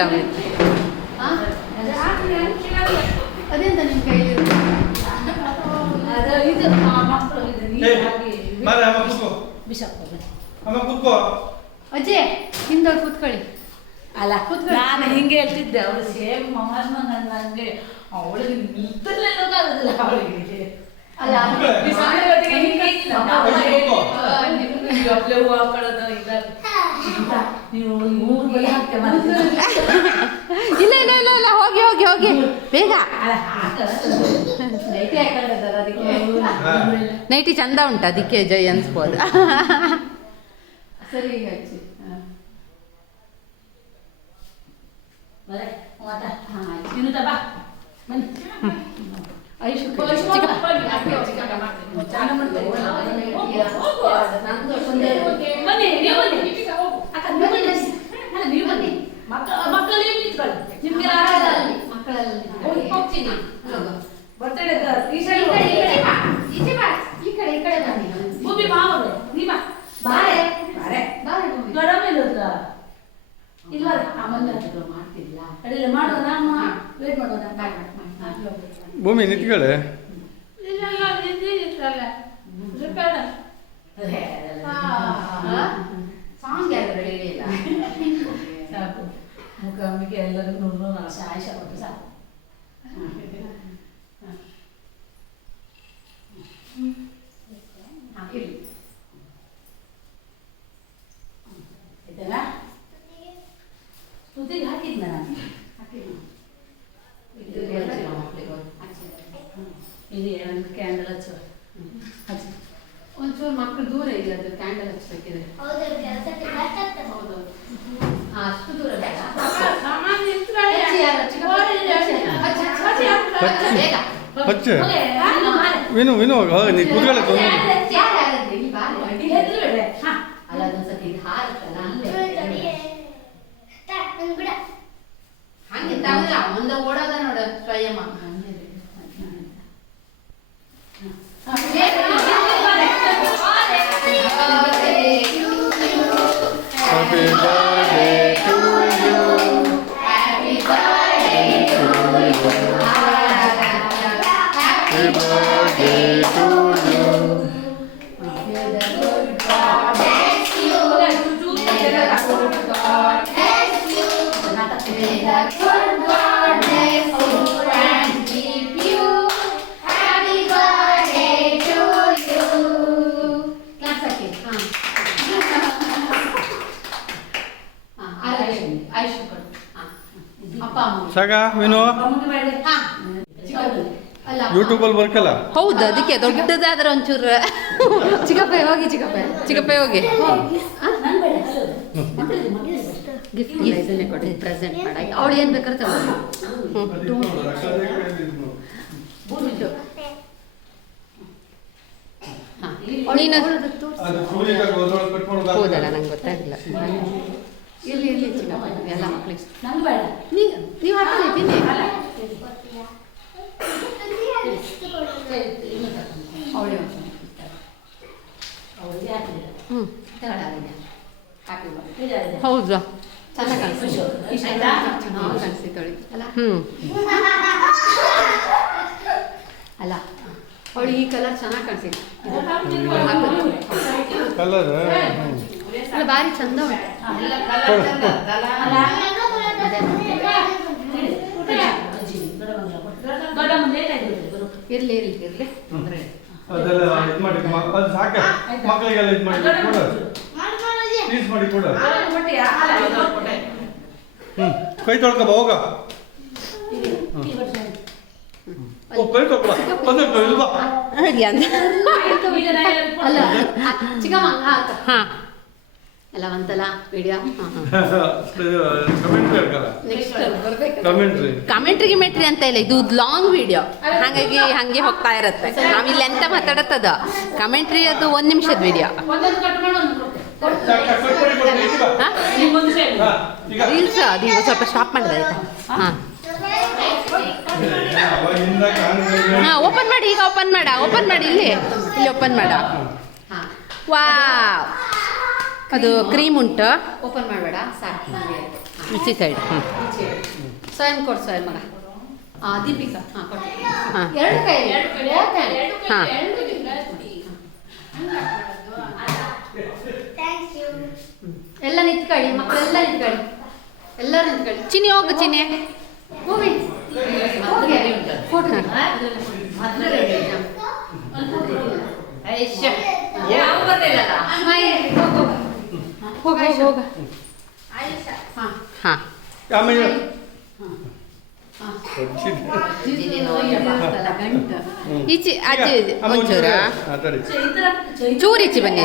ಅಮಿತ್ ಆ? ಅದೆಂತ ನಿಮ್ಮ ಕೈಯಲ್ಲಿ ಅಜ್ಜಿ ಹಿಂದೆ ಕೂತ್ಕೊಳ್ಳಿ ಅಲ್ಲ ಕೂತ್ಕೊಳ್ಳಿ. ನಾನು ಹಿಂಗೆ ಹೇಳ್ತಿದ್ದೆ ಅವ್ರು ಸೇಮ್ ಮಹಾತ್ಮ ನನ್ನ ಹಂಗೆ ಅವಳಿಗೆ ನಿಂತಲ್ಲೇನೋಕ್ಕಾಗೋದಿಲ್ಲ ಅವಳಿಗೆ ಅಲ್ಲ ಬಿಸಾಡಿ ಹೊತ್ತಿಗೆ ಹಿಂಗೆ ಒಬ್ಳೆ ಹಾಕೊಳ್ಳೋದು ಇಲ್ಲ ಇಲ್ಲ ಇಲ್ಲ ಇಲ್ಲ ಹೋಗಿ ಹೋಗಿ ಹೋಗಿ. ಬೇಗ. ನೈಟಿ ಚಂದ ಉಂಟು ಅದಕ್ಕೆ ಜೈ ಅನ್ಸ್ಬೋದು. ಸರಿ ಅಜ್ಜಿ ಹಾ. ಬರೇ ಮಾತಾ ಹಾ, ಆಯ್ತು. ತಿನ್ನುತ್ತ ಬಾ ಬನ್ನಿ ಐಶು ಚಿಕ್ಕ- ಚಿಕ್ಕ- ಬನ್ನಿ. ಚಿಕ್ಕ- ಚೆನ್ನಾಗ್ ಮಾಡ್ತಾರೆ. ಹೋಗು. ನಂದು ಒಂದೇ. ಬನ್ನಿ ನೀವು ಬನ್ನಿ ಅಕ್ಕ ನೀವು ಬನ್ನಿ ಅಲ್ಲ ನೀವು ಬನ್ನಿ ಮಕ್ಕಳ ಮಕ್ಕಳಲ್ಲಿ ನಿಂತ್ಕೊಳ್ಳಿ ನಿಮ್ಗೆ ಹೋಗಿ ಹೋಗ್ತೀನಿ. ಹೋಗು. ಬರ್ತಡೇ ಈ ಕಡೆ ಬಾ. ಈಚೆ ಬಾ. ಈ ಕಡೆ ಈ ಕಡೆ ಬನ್ನಿ ಭೂಮಿ ಮಾವರೇ ನೀ ಬಾ. ಬಾರೆ. ಬಾರೆ. ಬಾರೆ ಭೂಮಿ. ದೊಡ್ಡ ಮೇಲೆ ಇಲ್ಲ ಆಮೇಲೆ ಅದು ಮಾಡ್ತಿಲ್ಲ. ಅಡಿಲ್ಲ ಮಾಡೋಣ ಅಮ್ಮ. ವೇಟ್ ಮಾಡೋಣ. ಬಾಯ್. ಭೂಮಿ ನಿಂತ್ಕೊಳ್ಳೆ ಇಲ್ಲ ಇಲ್ಲ ಇಲ್ಲಿ ಇರ್ತಲ್ಲ ರಿಪೇರ್ ಸಾಂಗ್ ಯಾರು ಸಾಕು. ಮುಖ ಮುಖ ಎಲ್ಲರಿಗೂ ನೂರು ನೂರು ಆಶ ಆಯುಷ ಕೊಟ್ಟು ಸಾಕು. ಸ್ತುತಿಗೆ ಹಾಕಿದ್ನ ನಾನು. ಹಚ್ಚಿ. ಕ್ಯಾಂಡಲ್ ಹಚ್ಚುವ ಹಚ್ಚು ಒಂಚೂರು ಮಕ್ಕಳು ದೂರ ಇದೆ ಅದು ಕ್ಯಾಂಡಲ್ ಹಚ್ಬೇಕಿದ್ರೆ ಹೌದು ಹಾ, ಅಷ್ಟು ದೂರ ಬೇಡ ಸಾಮಾನ್ಯ ನಿಂತ್ಕೊಳ್ಳಿ. ಹಚ್ಚಿ ಯಾರು? ಚಿಕ್ಕ ಮಕ್ಕಳು ಹಚ್ಚಿ, ಹಚ್ಚಿ, ಹಚ್ಚಿ, ಹಚ್ಚಿ, ಹಚ್ಚಿ, ಬೇಗ. ಹಚ್ಚು. ಹೋಗಿ, ನೀನು ಮಾಡು. ವಿನು ವಿನು ಹೋಗ ನೀ ಕೂತ್ಕೊಳ್ಳೆ ತೊಂದ್ರೆ ಹ್ಯಾಪಿ ಬರ್ಡೇ ಟು ಯು ಹೋಗಿ, ಚೂಚೂ ಅಂತ ಹಾಕು. ಅಪ್ಪ ಅಮ್ಮ ಸಾಕ ವಿನು ಯೂಟ್ಯೂಬಲ್ಲಿ ಬರ್ಕಲ್ಲ? ಹೌದು ಅದಕ್ಕೆ ದೊಡ್ಡದಾದ್ರೆ ಒಂಚೂರು. ಚಿಕ್ಕಪ್ಪ ಹೋಗಿ ಚಿಕ್ಕಪ್ಪ. ಚಿಕ್ಕಪ್ಪ ಹೋಗಿ. ಗಿಫ್ಟ್ ಇದನ್ನೇ ಕೊಡಿ ಪ್ರೆಸೆಂಟ್ ಮಾಡಾಗಿ ಅವಳು ಏನು ಬೇಕಾದ್ರೆ ತಗೋ ಇಲ್ಲಿ ನೀನು ಹೌದಲ್ಲ ನಂಗೆ ಗೊತ್ತಾಗಿಲ್ಲ ಇರ್ಲಿ ಚಿಕ್ಕಪ್ಪ ಎಲ್ಲ ಮಕ್ಕಳಿಗೆ. ನೀವು ನೀವು ಹಾಕೊಳ್ಳಿ ತಿನ್ನಿ. ಅವಳೆ. ಹೌದು? ಹ್ಞೂ ಅಲ್ಲ ಅವಳಿಗೆ ಈ ಕಲರ್ ಚೆನ್ನಾಗಿ ಕಾಣಿಸಿದೆ. ಕಲರ್ ಭಾರಿ ಚಂದ ಉಂಟು ದೊಡ್ಡ ಮುಂದೆ ಲೇಟ್ ಆಗಿದೆ ಬರು. ಇರ್ಲಿ ಇರ್ಲಿ ಇರ್ಲಿ. ತೊಂದ್ರೆ ಇಲ್ಲ. ಅದೆಲ್ಲ ಇದು ಮಾಡಿ ಮ- ಅದು ಸಾಕ. ಮಕ್ಕಳಿಗೆಲ್ಲ ಇದು ಮಾಡಿ ಕೊಡ. ಪ್ಲೀಸ್ ಮಾಡಿ ಕೊಡ. ಹ್ಞೂ ಕೈ ತೊಳ್ಕೊಬ ಹೋಗ. ಈ ವರ್ಷ. ಓ ಕೈ ಇಲ್ವಾ? ನಾ ಹೇಳ್ಕೊಡ್ತೀನಿ. ಅಲ್ಲ ಚಿಕ್ಕಮ್ಮ ಹಾ. ಅಕ್ಕ. ಒಂದಲ್ಲ ವಿಡಿಯೋ ಕಮೆಂಟ್ರಿ ಹೇಳ್ಕಲ್ಲ? ನೆಕ್ಸ್ಟ್ ಬರ್ಬೇಕು. ಕಮೆಂಟ್ರಿ ಕಮೆಂಟ್ರಿ ಗಿಮೆಂಟ್ರಿ ಅಂತ ಇಲ್ಲ ಇದು ಲಾಂಗ್ ವಿಡಿಯೋ ಹಾಗಾಗಿ ಹಂಗೆ ಹೋಗ್ತಾ ಇರುತ್ತೆ. ನಾವಿಲ್ಲಿ ಎಂತ ಮಾತಾಡತ್ತದ? ಕಮೆಂಟ್ರಿ ಅದು ಒಂದು ನಿಮಿಷದ ವಿಡಿಯೋ ಒಂದೊಂದು ಕಟ್ ಮಾಡಿ ಒಂದು ಕೊಡ್ತೆ. ಕಟ್ಕೊಡಿ ಕೊಡಿ ಈಗ ಹಾಂ? ನಿಮ್ಗೊಂದು ಸೇರಿ. ಹಾ, ಈಗ. ರೀಲ್ಸ್ ಅದು ಈಗ ಸ್ವಲ್ಪ ಸ್ಟಾಪ್ ಮಾಡಿದೆ ಆಯ್ತಾ? ಹಾಂ. ಅವಾಗಿಂದ ಓಪನ್ ಮಾಡಿ ಈಗ ಓಪನ್ ಮಾಡ ಓಪನ್ ಮಾಡಿ ಇಲ್ಲಿ. ಇಲ್ಲಿ ಓಪನ್ ಮಾಡ. ಹಾ. ವಾವ್ ಅದು ಕ್ರೀಮ್ ಉಂಟು. ಓಪನ್ ಮಾಡಬೇಡ ಸಾಕು. ಈಚೆ ಸೈಡ್ ಹ್ಞೂ ಸ್ವಯಂ ಕೊಡು ಸ್ವಯಂ ಮಗ. ಹಾಂ ದೀಪಿಕಾ. ಹಾಂ ಹಾಂ. ಎರಡು ಕೈ ಕಡೆ ಹಾ. ಎಲ್ಲ ನಿಂತ್ಕೊಳ್ಳಿ ಮಕ್ಕಳೆಲ್ಲ ನಿಂತ್ಕೊಳ್ಳಿ. ಎಲ್ಲರೂ ನಿಂತ್ಕೊಳ್ಳಿ. ಚಿನಿ ಹೋಗು ಚಿನಿ ಹೋಗಿ ಹೋಗಿ. ಫೋಟೋ ಹೋಗ ಹೋಗ ಹಾಂ. ಹಾಂ. ಆಮೇಲೆ ಈಚೆ ಒಂಚೂರು ಚೂರು ಈಚೆ ಬರೆ.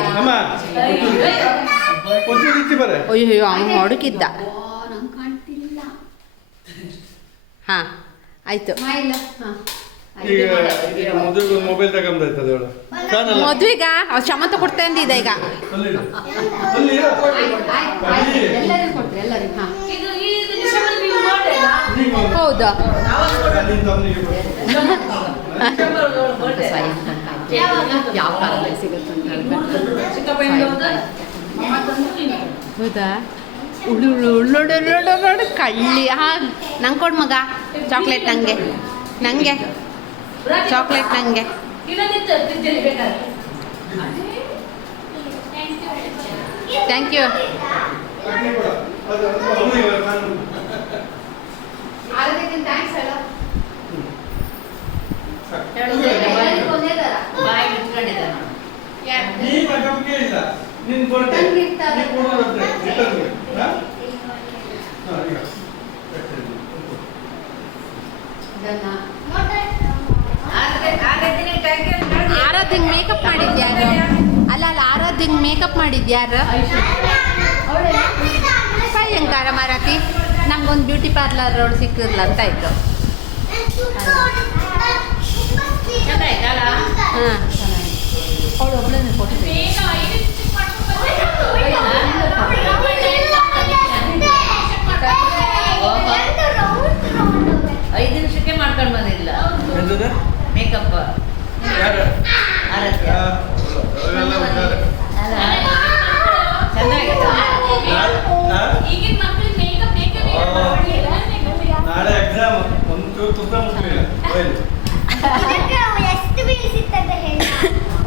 ಅಯ್ಯೋ ಅವನು ಹೊಡಕಿದ್ದ ಹಾಂ ಆಯಿತು. ಈಗ ಈಗ ಮದುವೆಗೆ ಮೊಬೈಲ್ ಅವಳು. ಕಾಣಲ್ಲ. ಮದ್ವೆಗ? ಕೊಡ್ತಾ ಅಂದಿದ್ದ ಈಗ. ಅಲ್ಲಿ ಇಡು. ಅಲ್ಲಿ ಇಡು. ಇದು ಈ ನೀವು ನೀನು ಹೌದು. ನಿನ್ನ ತಮ್ಮನಿಗೆ ಕೊಡು. ಯಾವ ಕಾಲದಲ್ಲಿ? ಸಿಗುತ್ತೆ ಅಂತ ಹೇಳ್ಬೇಕು. ಚಿಕ್ಕಪ್ಪಂದು ಹೌದಾ? ಉಳು ಉಳು ಉಳ್ಳೋಡು ಕಳ್ಳಿ ಹಾ. ನಂಗೆ ಕೊಡು ಮಗ. ಚಾಕ್ಲೇಟ್ ನಂಗೆ. ನನಗೆ ಚಾಕ್ಲೇಟ್ ನನಗೆ ಥ್ಯಾಂಕ್ ಯು. ಇದನ್ನ ಆರಾಧ್ಯಂಗೆ ಮೇಕಪ್ ಮಾಡಿದ್ಯಾರ ಅಲ್ಲ ಅಲ್ಲ ಆರಾಧ್ಯಂಗೆ ಮೇಕಪ್ ಮಾಡಿದ್ಯಾರ ಸಾಯಂಕಾಲ ಮಾರಾತಿ. ನಮ್ಗೊಂದು ಬ್ಯೂಟಿ ಪಾರ್ಲರ್ ರೋಡ್ ಸಿಕ್ಕಿರ್ಲ ಅಂತ ಆಯ್ತು. ಹಾಂ. ಅವಳು ಒಬ್ಬಳೇ ಕೊಟ್ಟು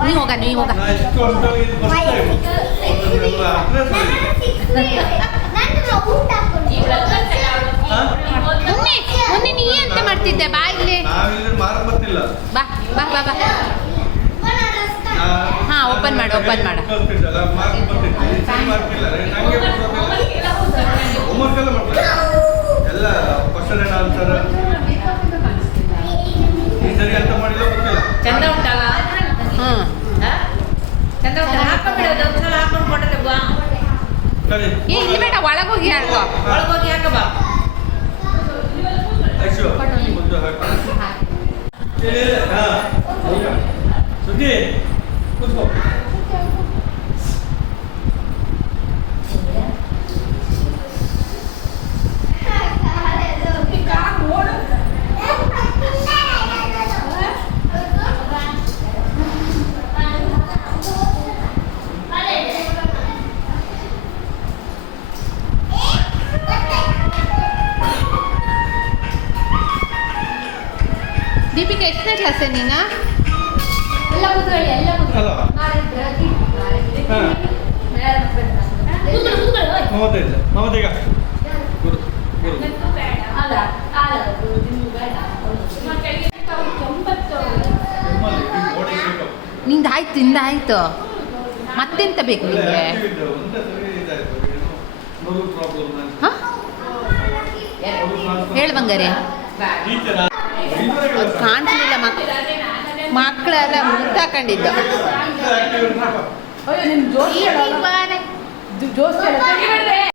ನೀ ಹೋಗ ನೀ ಹೋಗ ನಾ ಅಂತ ಮಾಡ್ತಿದ್ದೆ ಬಾ ಇಲ್ಲಿ ಬಾ ಬಾ ಬಾ ಬಾ ಹಾ, ಓಪನ್ ಮಾಡು, ಓಪನ್ ಮಾಡು. ಏ ಇಲ್ಲಿ ಬೇಡ ಒಳಗೋಗಿ ಹೇಳ್ಕೊ ಒಳಗೋಗಿ ಹಾಕ ಬಾ ನೀನು ಎಲ್ಲ ಕೂತ್ಕೊಳ್ಳಿ ಎಲ್ಲ ಕೂತ್ಕೊಳ್ಳಿ. ಮಮತೆಯಿಂದ ಮಮತೆಗ ಗುರು ಗುರು. ನಿಂದು ಆಯ್ತು ನಿಂದು ಆಯ್ತು. ಮತ್ತೆಂತ ಬೇಕು ನಿಮಗೆ ಹೇಳು ಬಂಗಾರೆ. ಅದು ಕಾಣ್ತಿಲ್ಲ ಮಕ್ ಮಕ್ಕಳೆಲ್ಲ ಮುತ್ತಾಕೊಂಡಿದ್ದು. ಜೋಶ್